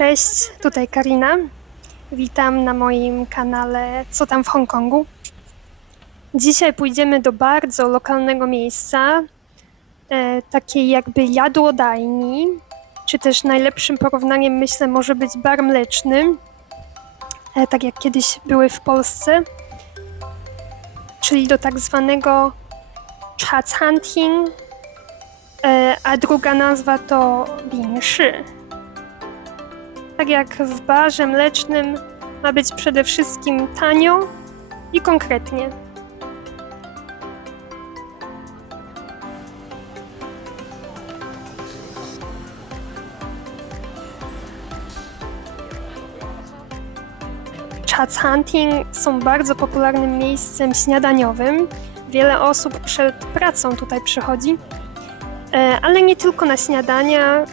Cześć, tutaj Karina. Witam na moim kanale Co tam w Hongkongu. Dzisiaj pójdziemy do bardzo lokalnego miejsca, e, takiej jakby jadłodajni, czy też najlepszym porównaniem myślę może być bar mleczny, e, tak jak kiedyś były w Polsce, czyli do tak zwanego Cha Canting, e, a druga nazwa to Bingshi. Tak jak w barze mlecznym ma być przede wszystkim tanio i konkretnie. Chat Hunting są bardzo popularnym miejscem śniadaniowym. Wiele osób przed pracą tutaj przychodzi, E, ale nie tylko na śniadania,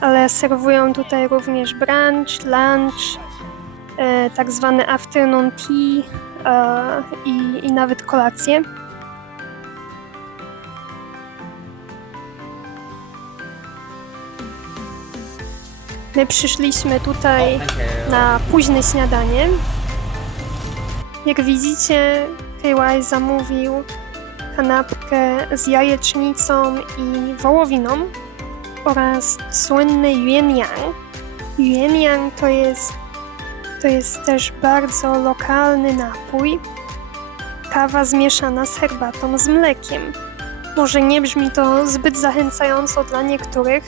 ale serwują tutaj również brunch, lunch, e, tak zwane afternoon tea e, i, i nawet kolację. My przyszliśmy tutaj na późne śniadanie. Jak widzicie, KY zamówił kanapkę z jajecznicą i wołowiną oraz słynny yuanyang. Yuanyang to jest, to jest też bardzo lokalny napój. Kawa zmieszana z herbatą z mlekiem. Może nie brzmi to zbyt zachęcająco dla niektórych,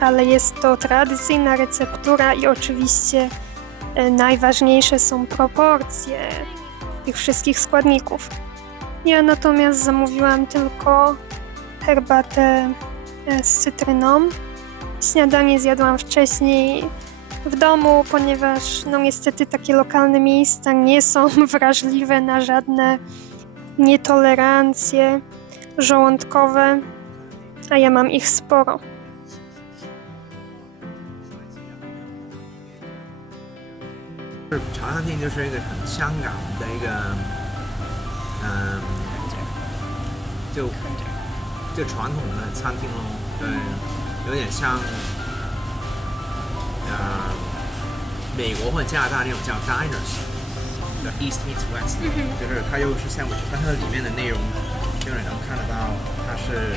ale jest to tradycyjna receptura i oczywiście e, najważniejsze są proporcje tych wszystkich składników. Ja natomiast zamówiłam tylko herbatę z cytryną. Śniadanie zjadłam wcześniej w domu, ponieważ no niestety takie lokalne miejsca nie są wrażliwe na żadne nietolerancje żołądkowe, a ja mam ich sporo. 是茶餐厅就是一个很香港的一个，嗯，就 就传统的餐厅咯，对，有点像，呃，美国或者加拿大那种叫 diners，叫 East meets West，、就是它又是 sandwich，但它的里面的内容就是你能看得到它是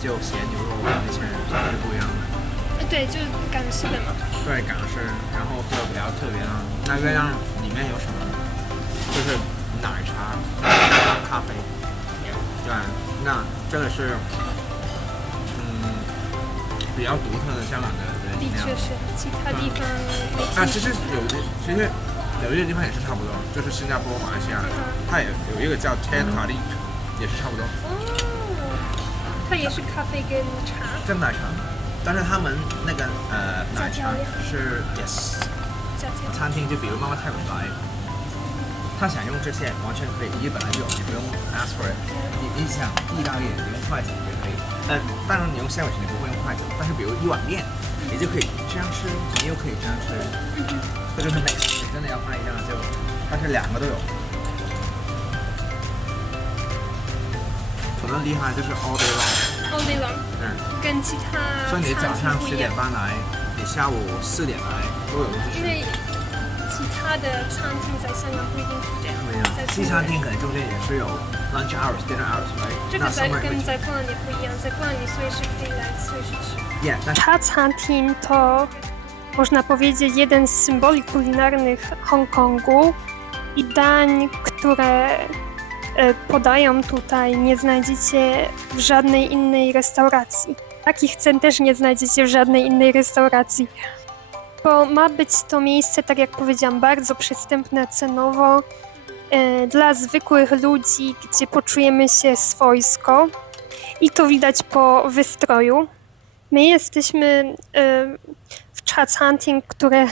就咸牛肉那些是不一样的。对，就是港式的嘛。对港式，然后就比较特别的。那月亮里面有什么？就是奶茶、咖啡。对，那这个是嗯比较独特的香港的的饮料。的确是，其他地方没啊，其实有的，其实有一些地方也是差不多，就是新加坡、马来西亚，它也有一个叫 t e n t a l i 也是差不多，哦，它也是咖啡跟茶。跟奶茶。但是他们那个呃奶茶是 yes。餐厅就比如妈妈太文来，他想用这些完全可以，你本来就有，你不用 ask for it。你你想意大利你用筷子也可以，呃，当然你用 sandwich 你不会用筷子，但是比如一碗面，你就可以这样吃，你又可以这样吃，这就是 mix。你真的要拍一样就，它是两个都有。可能厉害就是 all day long，all day long，嗯，跟其他所以你早上十。点半来，你下午四点来都有。因为其他的餐厅在香港不一定是这样。不一样在，西餐厅可能中间也是有 lunch hours、dinner hours，right？那这个在 somewhere 跟 in 在波兰也不一样，在波兰你随时可以来，随时吃。 Yeah，但是 Cha Canteen to można powiedzieć jeden z symboli kulinarnych Hongkongu i dań, które e, podają tutaj nie znajdziecie w żadnej innej restauracji. Takich cen też nie znajdziecie w żadnej innej restauracji. Bo ma być to miejsce, tak jak powiedziałam, bardzo przystępne cenowo e, dla zwykłych ludzi, gdzie poczujemy się swojsko. I to widać po wystroju. My jesteśmy e, w Chat Hunting, które,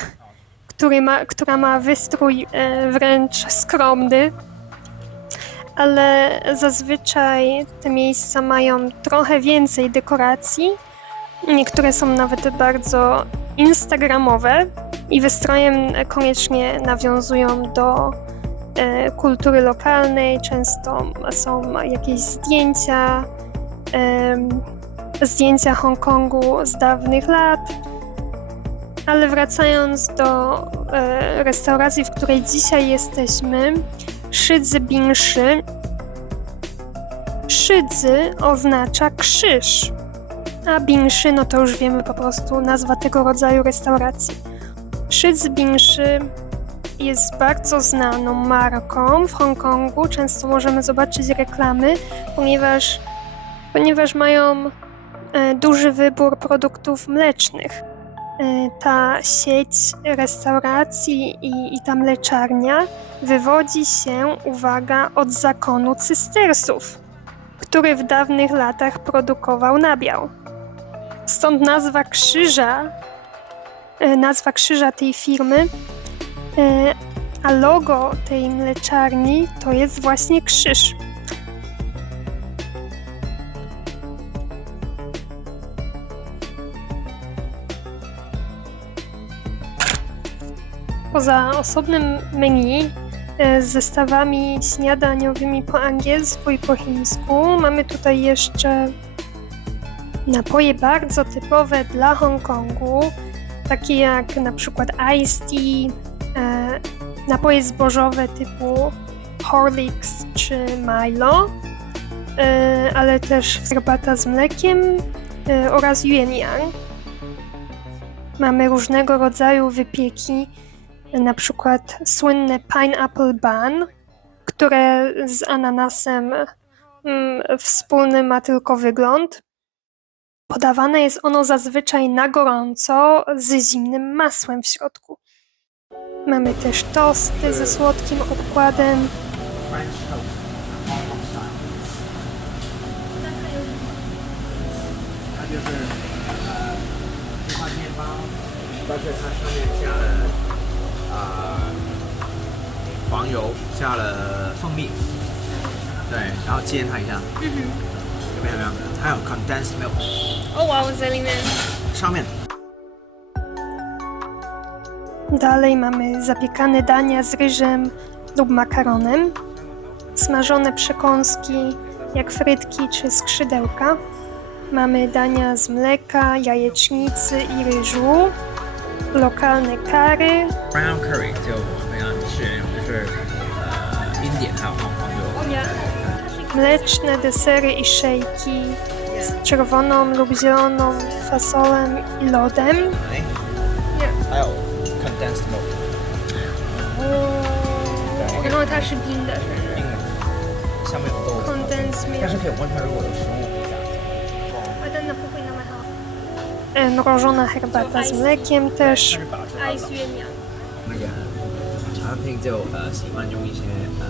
który ma, która ma wystrój e, wręcz skromny, ale zazwyczaj te miejsca mają trochę więcej dekoracji. Niektóre są nawet bardzo instagramowe i wystrojem koniecznie nawiązują do e, kultury lokalnej. Często są jakieś zdjęcia, zdjęcia Hongkongu z dawnych lat. Ale wracając do e, restauracji, w której dzisiaj jesteśmy, Szydzy Bingszy. Szydzy oznacza krzyż, a Bingszy no to już wiemy po prostu nazwa tego rodzaju restauracji. Szydzy Bingszy jest bardzo znaną marką w Hongkongu. Często możemy zobaczyć reklamy, ponieważ, ponieważ mają e, duży wybór produktów mlecznych. E, ta sieć restauracji i, i ta mleczarnia wywodzi się, uwaga, od zakonu cystersów, który w dawnych latach produkował nabiał. Stąd nazwa krzyża, e, nazwa krzyża tej firmy, e, a logo tej mleczarni to jest właśnie krzyż. Poza osobnym menu e, z zestawami śniadaniowymi po angielsku i po chińsku, mamy tutaj jeszcze napoje bardzo typowe dla Hongkongu, takie jak na przykład iced tea, e, napoje zbożowe typu Horlicks czy Milo, e, ale też herbata z mlekiem e, oraz Yuan Yang. Mamy różnego rodzaju wypieki, na przykład słynne pineapple bun, które z ananasem mm, wspólny ma tylko wygląd. Podawane jest ono zazwyczaj na gorąco z zimnym masłem w środku. Mamy też tosty ze słodkim obkładem. French toast, Hong Kong style。它就是呃这块面包，但是它上面加了呃黄油，加了蜂蜜，对，然后煎它一下，嗯有 没有？有没有？还有 condensed milk，哦哇，我在里面。上面 Dalej mamy zapiekane dania z ryżem lub makaronem, smażone przekąski jak frytki czy skrzydełka. Mamy dania z mleka, jajecznicy i ryżu, lokalne kary, brown curry mleczne desery i szejki z czerwoną lub zieloną fasolem i lodem. 哎，还有 condensed milk 然后它是冰的冰的，下面有豆子， ，condensed 但是可以问他如果有食物可以加。 E, Mrożona herbata z mlekiem też. 但是把它吃到那个茶品就呃喜欢用一些呃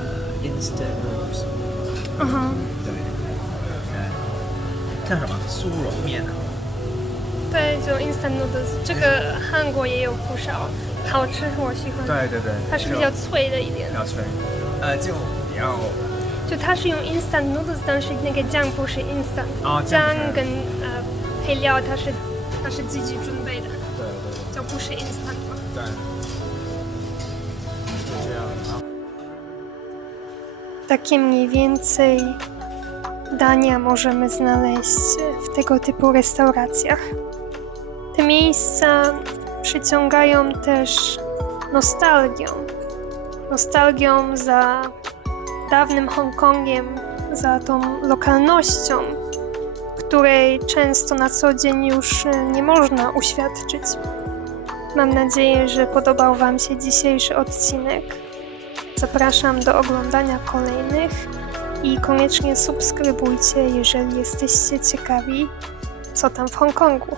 instant noodles， Aha. 对，呃，叫什么酥蓉面啊？对，就 instant noodles，这个韩国也有不少，好吃，我喜欢。对对对，它是比较脆的一点比，较脆，呃，就比较就它是用 instant noodles，但是那个酱不是 instant，、哦酱跟呃配料它是它是自己准备的，对对对就不是 instant 嘛。对对，就这样啊。Takie mniej więcej dania możemy znaleźć w tego typu restauracjach. Te miejsca przyciągają też nostalgią. Nostalgią za dawnym Hongkongiem, za tą lokalnością, której często na co dzień już nie można uświadczyć. Mam nadzieję, że podobał Wam się dzisiejszy odcinek. Zapraszam do oglądania kolejnych i koniecznie subskrybujcie, jeżeli jesteście ciekawi, co tam w Hongkongu.